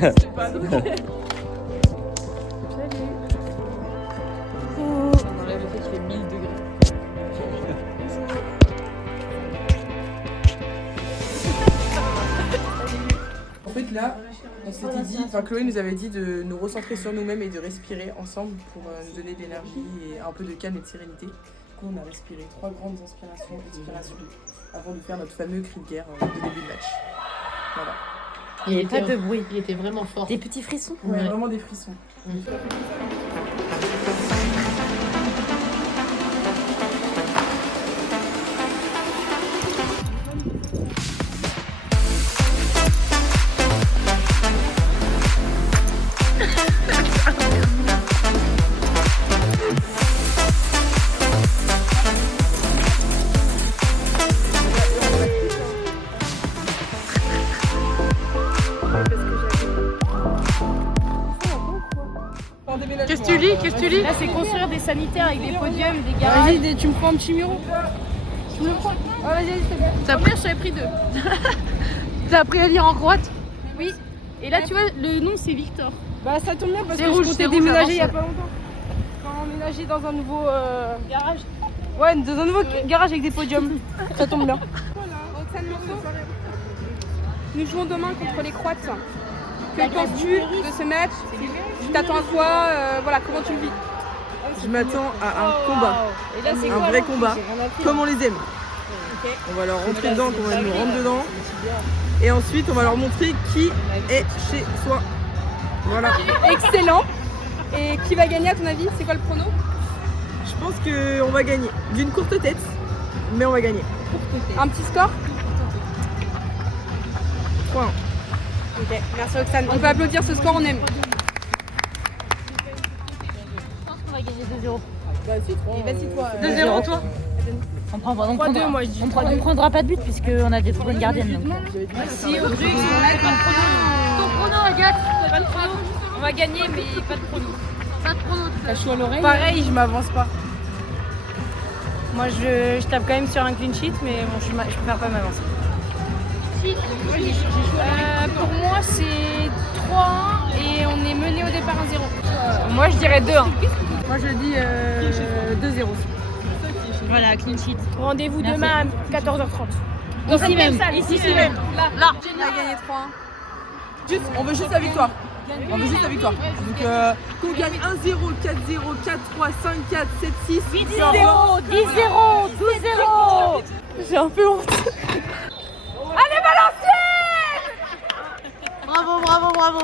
n'existe pas. Donc... Salut. On enlève le fait qu'il fait 1000 degrés. En fait là, on s'était dit, enfin Chloé nous avait dit de nous recentrer sur nous-mêmes et de respirer ensemble pour nous donner de l'énergie et un peu de calme et de sérénité. Du coup on a respiré 3 grandes inspirations, expirations avant de faire notre fameux cri de guerre de début de match. Voilà. Il était Pas de bruit. Il était vraiment fort. Des petits frissons. Ouais, vraiment des frissons. Qu'est-ce que tu lis? Qu'est-ce que tu lis? Là, c'est construire des sanitaires avec des podiums, des garages. Vas-y, tu me prends un petit mur. Tu me prends. Ah, vas-y, s'il te plaît. Combien j'avais pris 2. T'as appris à lire en croate? Oui. Et là, tu vois, le nom, c'est Victor. Bah, ça tombe bien parce C'est que rouge, je c'est comptais rouge, déménager il y a avance. pas longtemps. Quand on emménager dans un nouveau Garage. Ouais, dans un nouveau garage avec des podiums. Ça tombe bien. Roxane Morceau. Nous jouons demain contre les Croates. Que penses-tu de ce match? Tu t'attends à quoi? Voilà, comment tu le vis? Je m'attends à un combat, Et là, c'est un quoi, vrai là combat, comme on les aime. On va leur rentrer dedans, on va nous rentrer dedans. Et ensuite, on va leur montrer qui est chez soi. Voilà. Excellent. Et qui va gagner à ton avis? C'est quoi le prono? Je pense qu'on va gagner d'une courte tête, mais on va gagner. Un petit score? 3-1. Ok, merci Roxane. On peut applaudir ce score, on aime. Je pense qu'on va gagner 2-0. Et vas-y toi. 2-0 toi? On prendra, 3-2, moi je dis 3-2. on prendra pas de but puisqu'on a des très bonnes gardiennes. Donc. Si, au truc, ton prono, Agathe. Pas de prono. On va gagner, mais pas de prono. Pas de prono. T'as chaud à l'oreille? Pareil, je m'avance pas. Moi, je tape quand même sur un clean sheet, mais bon, je préfère pas m'avancer. Pour moi, c'est 3-1 et on est mené au départ 1-0. Moi, je dirais 2-1. Moi, je dis 2-0. Voilà, clean sheet. Rendez-vous Merci. demain à 14h30. Ici même. Ici même. Là. On a gagné 3-1. On veut juste la victoire. On veut juste la victoire. Donc, qu'on gagne 1-0, 4-0, 4-3, 5-4, 7-6. 10-0, 10-0, 12-0. J'ai un peu honte. Bravo, bravo, bravo.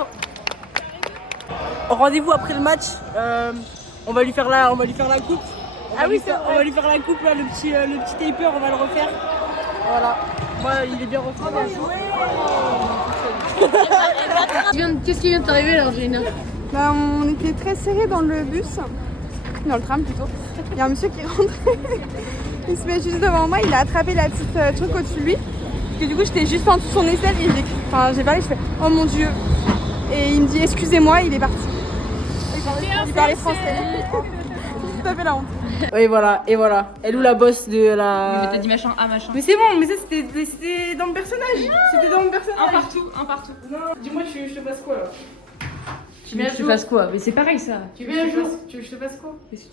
Rendez-vous après le match. On va lui faire la coupe. Ah oui, c'est On va lui faire la coupe, là, le petit taper, on va le refaire. Voilà. Moi, il est bien refait. Qu'est-ce qui vient de t'arriver là, Angelina? Bah, on était très serrés dans le bus, dans le tram plutôt. Il y a un monsieur qui rentre, il se met juste devant moi, il a attrapé la petite truc au-dessus de lui. Parce que du coup, j'étais juste en dessous de son aisselle et j'ai parlé, je fais oh mon dieu. Et il me dit excusez-moi, il est parti. Il parlait français. J'ai tout à fait la honte. Et voilà. Elle ou la boss de la. Mais t'as dit machin, ah machin. Mais c'est bon, mais ça c'était dans le personnage. C'était dans le personnage. Un partout. Non, dis-moi, je te fasse quoi là? Tu veux que je te fasse quoi? Mais c'est pareil ça. Tu veux que je te fasse quoi? Qu'est-ce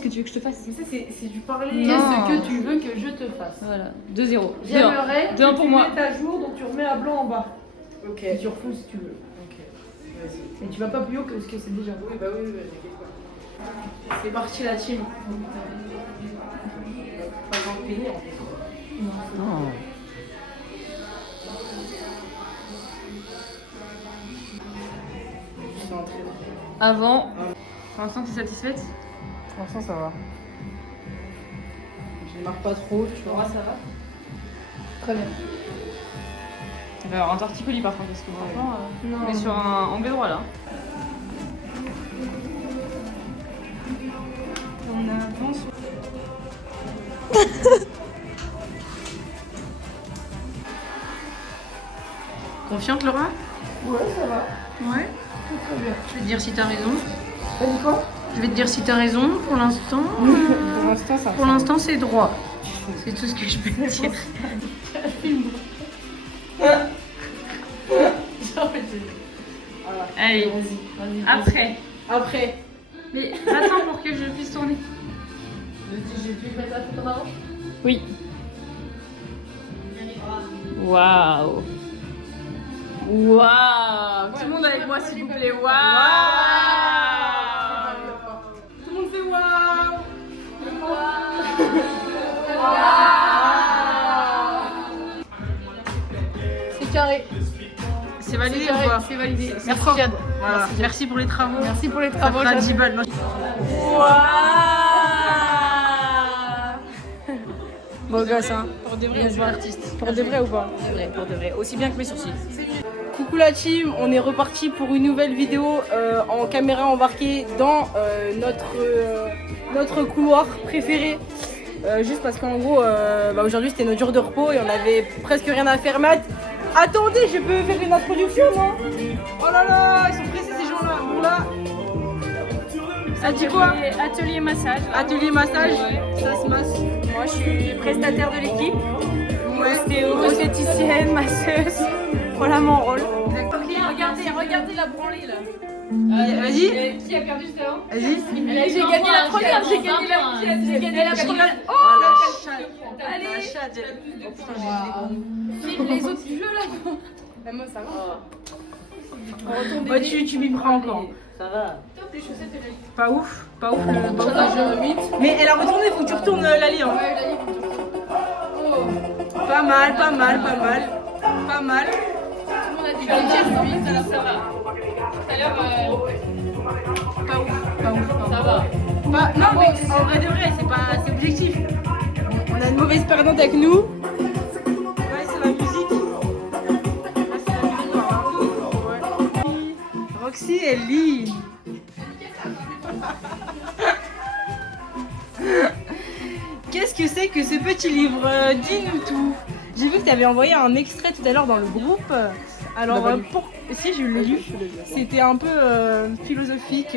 que tu veux que je te fasse? Mais ça c'est du parler. Non. Qu'est-ce que tu veux que je te fasse? Voilà, 2-0. J'aimerais 2-1 que pour tu moi. mettes à jour, donc tu remets à blanc en bas. Ok. Et tu refous si tu veux. Ok. Vas-y. Mais tu vas pas plus haut que ce que c'est déjà. Oui, t'inquiète pas. C'est parti la team. Pas besoin de payer en fait. Non. Je suis entrée. Avant. Pour l'instant, t'es satisfaite? Pour l'instant, ça va. Je ne marque pas trop, tu vois. Ça va? Très bien. Il va y avoir un torticolis par contre, parce que franchement, on est sur un angle droit là. On avance. Confiante Laura? Ouais, ça va. Ouais. Très bien. Je vais te dire si t'as raison. T'as dit quoi? Je vais te dire si t'as raison. Pour l'instant, Pour l'instant, ça va. pour l'instant c'est droit. C'est tout ce que je peux te dire. Allez, après. Après. Mais attends pour que je puisse tourner. J'ai pu mettre la photo en avant. Oui. Waouh. Waouh. Tout le monde avec moi s'il vous plaît. Waouh. Tout le monde fait waouh. C'est carré. C'est validé ou pas? C'est validé. Merci Jade. Voilà. Merci pour les travaux. Merci pour les Ça travaux. fera 10 balles. Beau gosse, hein. Pour de vrai, artiste. Pour de vrai ou pas? Pour de vrai. Aussi bien que mes sourcils. Coucou la team, on est reparti pour une nouvelle vidéo en caméra embarquée dans notre couloir préféré. Juste parce qu'en gros, aujourd'hui c'était notre jour de repos et on avait presque rien à faire. Mais attendez, je peux faire une introduction, moi? Oh là là, ils sont pressés ces gens-là. Bon là, ça dit quoi? Atelier massage. Atelier massage, ça se masse. Moi je suis prestataire de l'équipe. Ostéo, esthéticienne, masseuse. Voilà mon rôle. Regardez la branlée là. Vas-y. Qui a perdu juste avant? Vas-y. J'ai gagné la première, j'ai gagné la première. Oh la chatte. Allez. La chatte. Oh putain, j'ai Les autres jeux là. moi ça va. Bah tu m'y prends encore. Ça va. Pas ouf le Mais elle a retourné, faut que tu retournes l'allée. Hein. Pas mal. Pas mal. Ça va. Tout à l'heure, Pas ouf. ça va. Non mais en vrai de vrai, c'est objectif. On a une mauvaise perdante avec nous. Ouais, c'est la musique. Roxy, elle lit. Qu'est-ce que c'est que ce petit livre? Dis-nous tout. J'ai vu que tu avais envoyé un extrait tout à l'heure dans le groupe. Alors, si je l'ai lu, c'était un peu philosophique.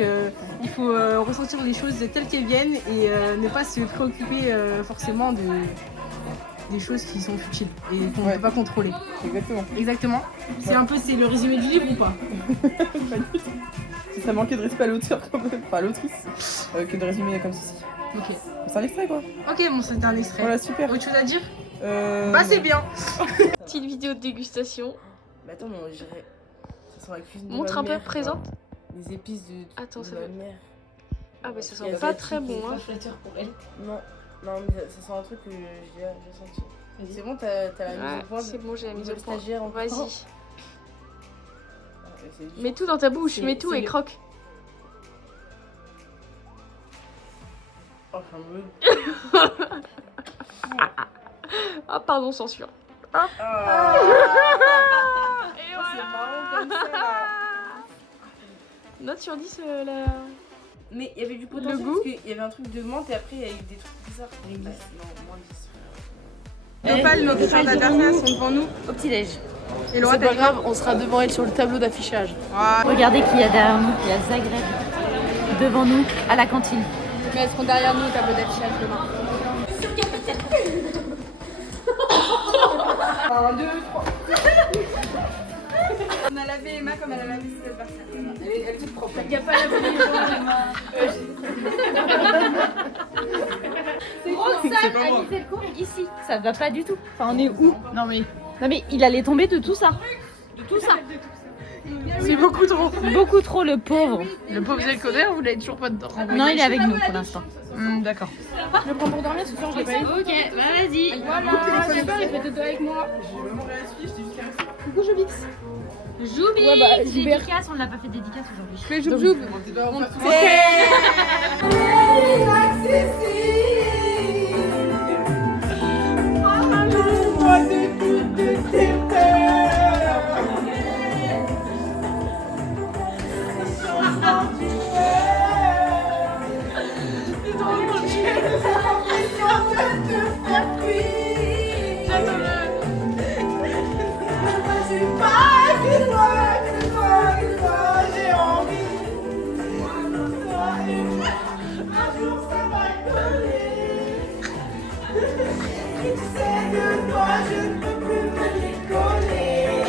Il faut ressentir les choses telles qu'elles viennent et ne pas se préoccuper forcément des choses qui sont futiles et qu'on ne peut pas contrôler. Exactement. C'est le résumé du livre ou pas? Ça manquait de respect à l'auteur, enfin à l'autrice, que de résumer comme ceci. Ok. C'est un extrait quoi. Ok, bon, c'était un extrait. Voilà, super. Autre chose à dire? Bah, c'est bien. Petite vidéo de dégustation. Mais attends, mais on dirait. Ça sent la cuisine de Montre ma un peu, mère, présente. quoi. Les épices de Attends, ça ma va. mère. Ah bah ça Et sent pas très bon hein. Pas flatteur pour elle. Non, mais ça sent un truc que j'ai senti. C'est bon, t'as la mise Ouais, au point. c'est bon, j'ai la mise au point. Stagiaire encore. Vas-y. C'est dur. Mets tout dans ta bouche, C'est- mets tout c'est et le- croque. Oh, fameux. Ah pardon, censure. Ah. Et C'est marrant comme ça. Note sur 10 la... Mais il y avait du potentiel Le goût parce qu'il y avait un truc de menthe et après il y a eu des trucs bizarres. Non, moins 10. Nopal, nos clients d'Adarna sont devant nous au petit-déj. Et Laura, C'est pas grave, on sera devant elle sur le tableau d'affichage. Regardez qui y a derrière nous. Il y a Zagreb devant nous à la cantine. Mais elles seront derrière nous au tableau d'affichage demain. 1, 2, 3. On a lavé Emma comme elle a lavé ses adversaires. Elle est toute propre. Il n'y a pas la bonne C'est pas moi. Ici, ça va pas du tout. Enfin, on est où? Non mais il allait tomber de tout ça. De tout ça. C'est beaucoup trop. Beaucoup trop le pauvre. Le pauvre Zelcoder, vous l'avez toujours pas dedans. Non, il est avec nous pour l'instant. D'accord. Je le prends pour dormir ce soir, je l'ai pas eu. Ok, bah vas-y. Voilà, c'est pas, elle fait dodo avec moi. Coucou Jobix. Joubi, Ouais, bah, Joubert. dédicace, on l'a pas fait dédicace aujourd'hui. Fais joub joub. Je ne peux plus me décoller.